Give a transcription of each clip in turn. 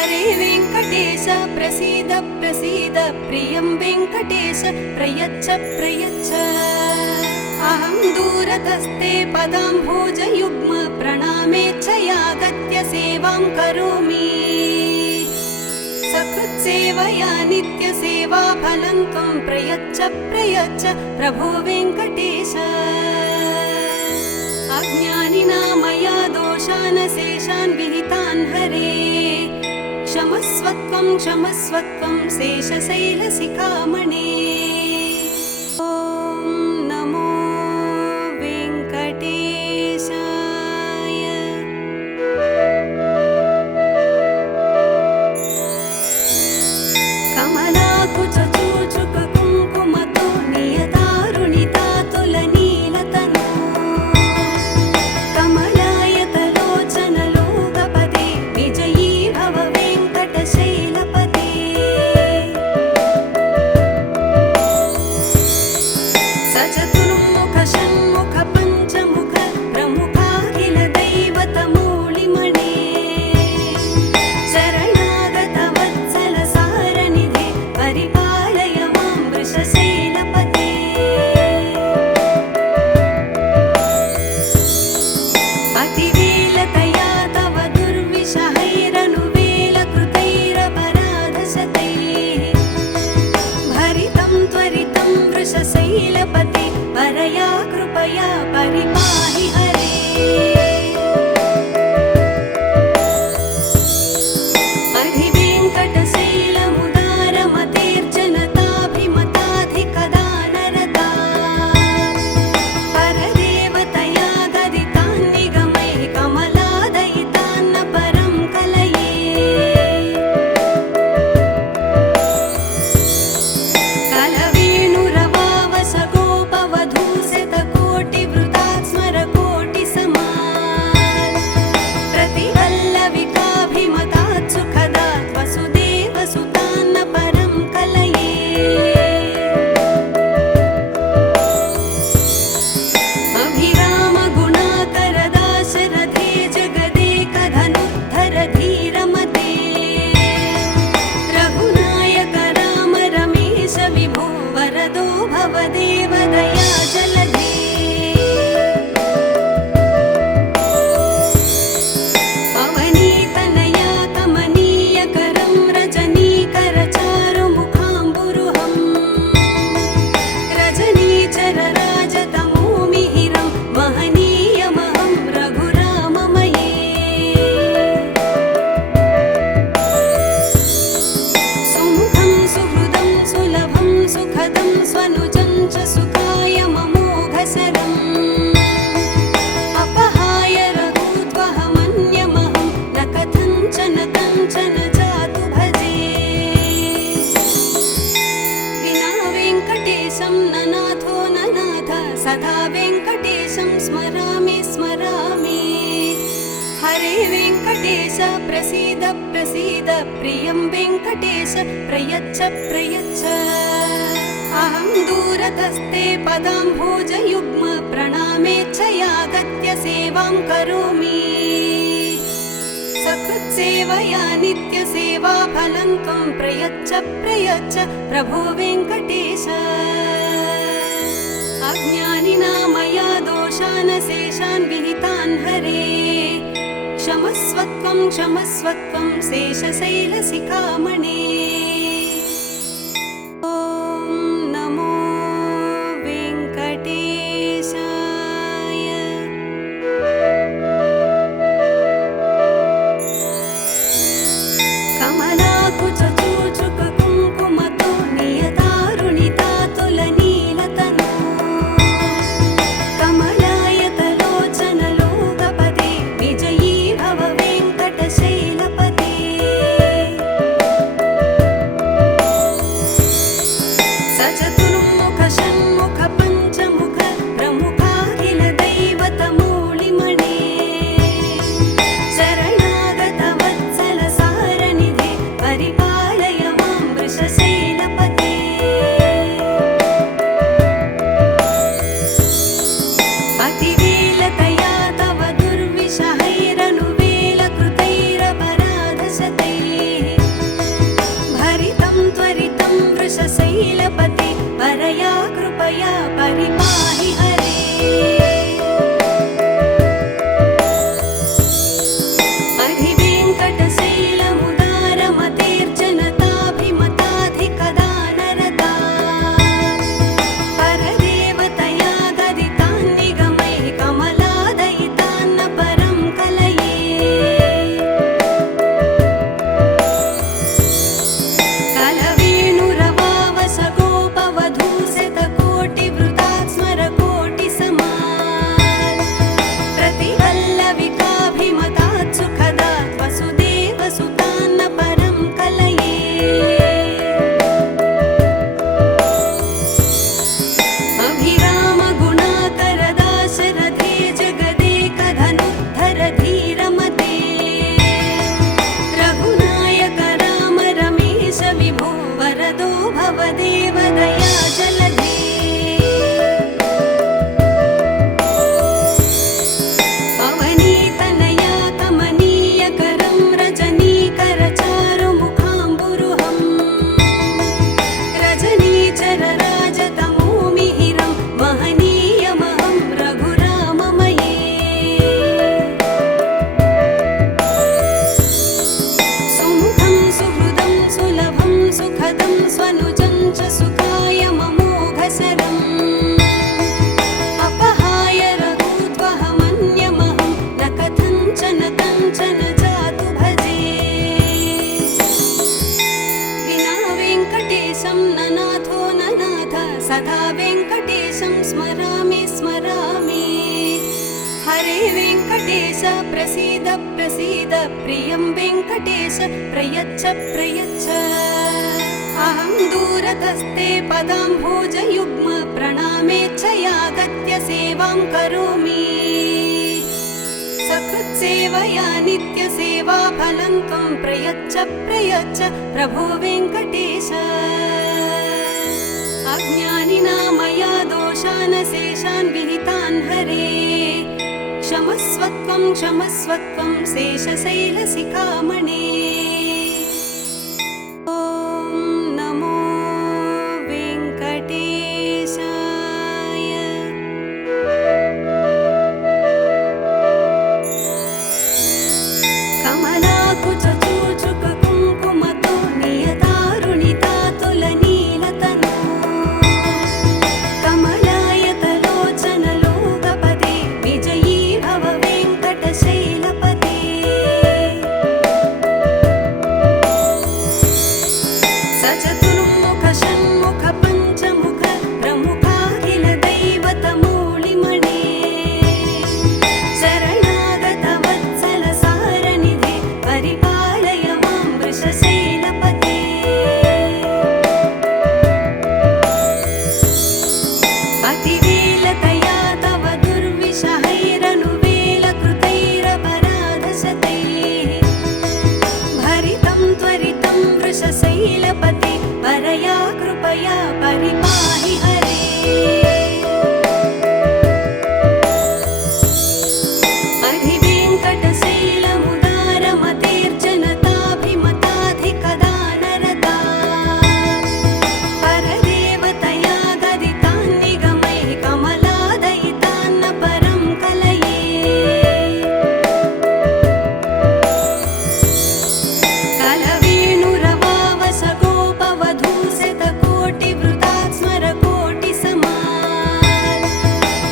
हरे वेङ्कटेश प्रसीद प्रसीद प्रियं वेङ्कटेश प्रयच्छ प्रयच्छ अहं दूरतस्ते पदाम्भोजयुग्म प्रणामेच्छयागत्य सेवां करोमि सकृत्सेवया नित्यसेवा फलं त्वं प्रयच्छ प्रयच्छ प्रभो वेङ्कटेश अज्ञानिना मया दोषान् शेषान् विहितान् हरे क्षमस्वत्वं क्षमस्वत्वं शेषशैलशिखामणे ॐ नमो वेङ्कटेशाय कमलाकुचूचुककुङ्कुमतो नियतारुणितातुलनीलतनु कमलायतलोचनलोकपदे विजयी भव वेङ्कटशैलपते सचतुर्मुख षण्मुख पञ्चमुख प्रमुखाखिल दैवतमूलिमणे शरणागत वत्सल सारनिधे परिपालय मां वृषशैलपते अतिवेलतया तव दुर्विषहैरनुवेलकृतैरपराधशतैः भरितं त्वरितं वृषशैलपते परया कृपया परिपाहि हरे अधिवेङ्कटशैलमुदारमतेर्जनताभिमताधिकदानरता परदेवतया गदितान्निगमैः कमलादयितान्न परं कलये कलवेणुरवावसगोपवधूशतकोटिवृतात् स्मरकोटिसमात् प्रतिवल्लविकाभिमतात् सुखदात् वसुदेवसुतान्न परं कलये अभिरामगुणाकरदाशरथे जगदेकधनुद्धर धीरमते रघुनायक राम रमेश विभो वरदो भवदेव दया जलधे अवनीतनया कमनीयकरं रजनीकरचारुमुखाम्बुरुहं रजनीचरराजतमोमिहिरं महनीयमहं रघुराममये सुमुखं सुहृदं सुलभं सुखदं स्वनुजं च सुखाय ममोघसरम् अपहाय रघुत्वहमन्यमहं न कथञ्चन कञ्चन जातु भजे विना वेङ्कटेशं न नाथो न नाथ सदा वेङ्कटेशं स्मरामि स्मरामि हरे वेङ्कटेश प्रसीद प्रसीद प्रियं वेङ्कटेश प्रयच्छ प्रयच्छ अहं दूरतस्ते पदाम्भोजयुग्म प्रणामेच्छयागत्य सेवां करोमि सकृत्सेवया नित्यसेवा फलं त्वं प्रयच्छ प्रयच्छ प्रभो वेङ्कटेश अज्ञानिना मया दोषान् शेषान् विहितान् हरे क्षमस्वत्वं क्षमस्वत्वं शेषशैलशिखामणे ॐ नमो वेङ्कटेशाय कमलाकुचूचुककुङ्कुमतो नियतारुणितातुलनीलतनु कमलायतलोचनलोकपदे विजयी भव वेङ्कटशैलपते प्रसीद प्रसीद प्रियं वेङ्कटेश प्रयच्छ प्रयच्छ अहं दूरतस्ते पदाम्भोजयुग्म प्रणामेच्छयागत्य सेवां करोमि सकृत्सेवया नित्यसेवाफलं त्वं प्रयच्छ प्रयच्छ प्रभो वेङ्कटेश अज्ञानिना मया दोषान् शेषान् विहितान् हरे क्षमस्वत्वं क्षमस्वत्वं शेषशैलशिखामणे ॐ नमो वेङ्कटेशाय कमलाकुचूचुककुङ्कुमतो नियतारुणितातुलनीलतनो कमलायतलोचनलोकपदे विजयी भव वेङ्कटशैलपते सचतुर्मुख षण्मुख पञ्चमुख प्रमुखाखिल दैवतमूलिमणे शरणागत वत्सल सारनिधे परिपालय मां वृषशैलपते अतिवेलतया तव दुर्विषहैरनुवेलकृतैरपराधशतैः भरितं त्वरितं वृषशैलपते परया कृपया परिपाहि हरे अधिवेङ्कटशैलमुदारमतेर्जनताभिमताधिकदानरता परदेवतया गदितान् निगमैः कमलादयितान्न परं कलये कलवेणुरवावसगोपवधूशतकोटिवृतात् स्मरकोटिसमात्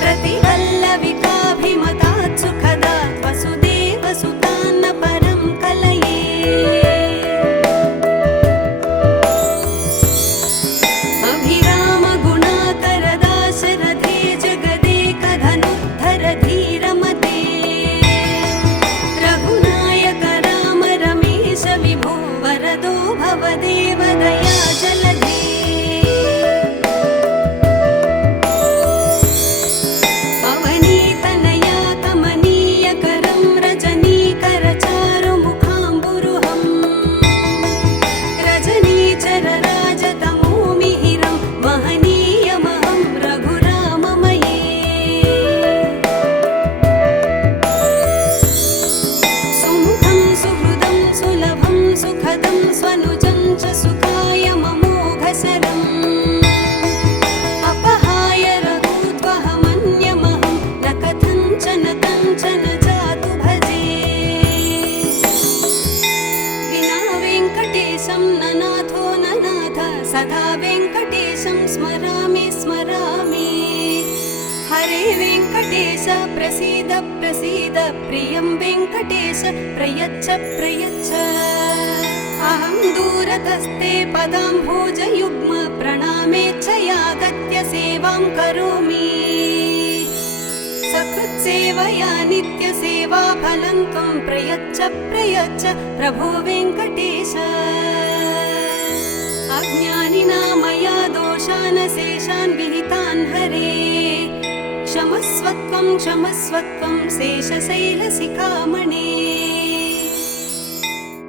प्रतिवल्लविकाभिमतात् सुखदात् वसुदेवसुतान्न परं कलये अभिरामगुणाकरदाशरथे जगदेकधनुद्धर धीरमते रघुनायक राम रमेश विभो वरदो भवदेव दया जलधे अवनीतनया कमनीयकरं रजनीकरचारुमुखाम्बुरुहं रजनीचरराजतमोमिहिरं महनीयमहं रघुराममये सुमुखं सुहृदं सुलभं सुखदं स्वनुजं च सुखाय ममोघसरम् अपहाय रघूद्वहमन्यमहं न कथञ्चन कञ्चन जातु भजे विना वेङ्कटेशं न नाथो न नाथ सदा वेङ्कटेशं स्मरामि स्मरामि हरे वेङ्कटेश प्रसीद प्रसीद प्रियं वेङ्कटेश प्रयच्छ प्रयच्छ अहं दूरतस्ते पदाम्भोजयुग्म प्रणामेच्छयागत्य सेवां करोमि सकृत्सेवया नित्यसेवाफलं त्वं प्रयच्छ प्रयच्छ प्रभो वेङ्कटेश अज्ञानिना मया दोषान् शेषान् विहितान् हरे क्षमस्वत्वं क्षमस्वत्वं शेषशैलशिखामणे